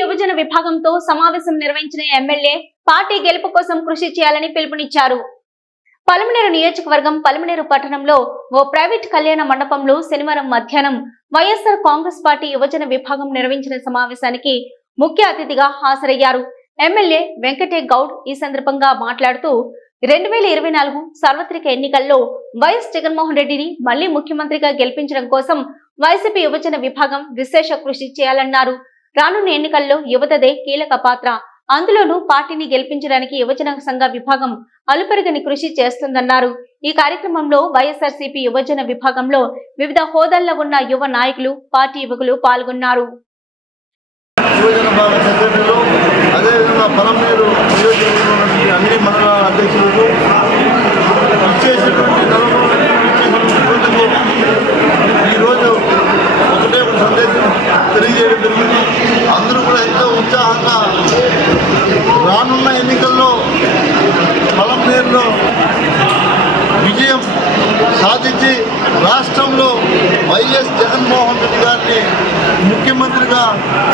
యువజన విభాగంతో సమావేశం నిర్వహించిన ఎమ్మెల్యే పార్టీ గెలుపు కోసం కృషి చేయాలని పిలుపునిచ్చారు. పలమనేరు నియోజకవర్గం పలమనేరు పట్టణంలో ఓ ప్రైవేట్ కళ్యాణ మండపంలో శనివారం మధ్యాహ్నం వైఎస్ఆర్ కాంగ్రెస్ పార్టీ యువజన విభాగం నిర్వహించిన సమావేశానికి ముఖ్య అతిథిగా హాజరయ్యారు. ఎమ్మెల్యే వెంకటే గౌడ్ ఈ సందర్భంగా మాట్లాడుతూ రెండు వేల ఇరవై నాలుగు సార్వత్రిక ఎన్నికల్లో వైఎస్ జగన్మోహన్ రెడ్డిని మళ్ళీ ముఖ్యమంత్రిగా గెలిపించడం కోసం వైసీపీ యువజన విభాగం విశేష కృషి చేయాలన్నారు. రానున్న ఎన్నికల్లో యువతదే కీలక పాత్ర. అందులోనూ పార్టీని గెలిపించడానికి యువజన సంఘ విభాగం అలుపెరగని కృషి చేస్తుందన్నారు. ఈ కార్యక్రమంలో వైఎస్ఆర్సీపీ యువజన విభాగంలో వివిధ హోదాల్లో ఉన్న యువ నాయకులు పార్టీ యువకులు పాల్గొన్నారు. యువజన సెక్రటరీలు అదేవిధంగా రాష్ట్రంలో వైఎస్ జగన్మోహన్ రెడ్డి గారిని ముఖ్యమంత్రిగా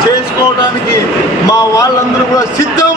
చేసుకోవడానికి మా వాళ్ళందరూ కూడా సిద్ధం.